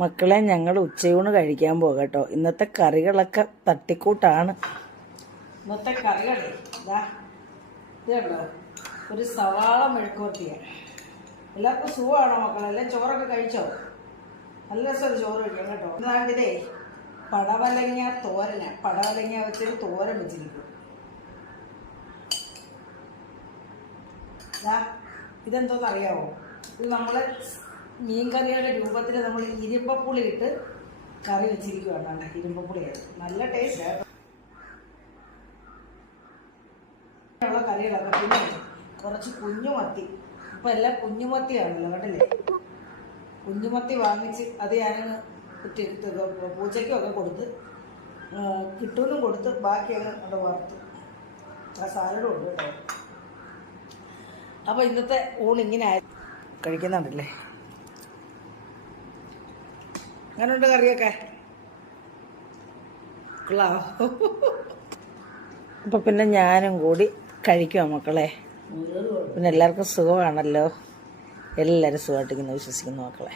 മക്കളെ, ഞങ്ങൾ ഉച്ചയൂണ് കഴിക്കാൻ പോകാം കേട്ടോ. ഇന്നത്തെ കറികളൊക്കെ തട്ടിക്കൂട്ടാണ്. ഇന്നത്തെ കറികൾ ഇതേണ്ടോ, ഒരു സവാള മെഴുക്കുവരട്ടിയാണ്. എല്ലാവർക്കും സുഖമാണോ മക്കളെ? എല്ലാം ചോറൊക്കെ കഴിച്ചോ? നല്ല രസം ചോറ് കഴിക്കാം കേട്ടോ. എന്നാണ്ടിതേ പടവലങ്ങ തോരന, പടവലങ്ങ വെച്ചൊരു തോരൻ വെച്ചിരിക്കും. ഇതെന്തോന്ന് അറിയാമോ? ഇത് നമ്മൾ മീൻകറിയുടെ രൂപത്തിൽ നമ്മൾ ഇരുമ്പപ്പുളി ഇട്ട് കറി വെച്ചിരിക്കുകയാണ്. ഇരുമ്പപ്പുളിയായിട്ട് നല്ല ടേസ്റ്റ് ഉള്ള കറികളൊക്കെ. പിന്നെ കുറച്ച് കുഞ്ഞുമത്തി, ഇപ്പം എല്ലാം കുഞ്ഞുമത്തിയാണല്ലോ കേട്ടല്ലേ. കുഞ്ഞുമത്തി വാങ്ങിച്ച് അത് ഞാനങ്ങ് പൂച്ചയ്ക്കൊക്കെ കൊടുത്ത് കിട്ടുമെന്നും കൊടുത്ത് ബാക്കി അങ്ങ് അവിടെ വറുത്ത് ആ സാലഡും ഉണ്ട് കേട്ടോ. അപ്പോൾ ഇന്നത്തെ ഊണിങ്ങനെ കഴിക്കുന്നുണ്ടല്ലേ. അങ്ങനെയുണ്ട് കറിയൊക്കെ. അപ്പം പിന്നെ ഞാനും കൂടി കഴിക്കുമോ മക്കളെ? പിന്നെ എല്ലാവർക്കും സുഖമാണല്ലോ. എല്ലാവരും സുഖമായിട്ടിരിക്കുന്നു വിശ്വസിക്കുന്നു മക്കളെ.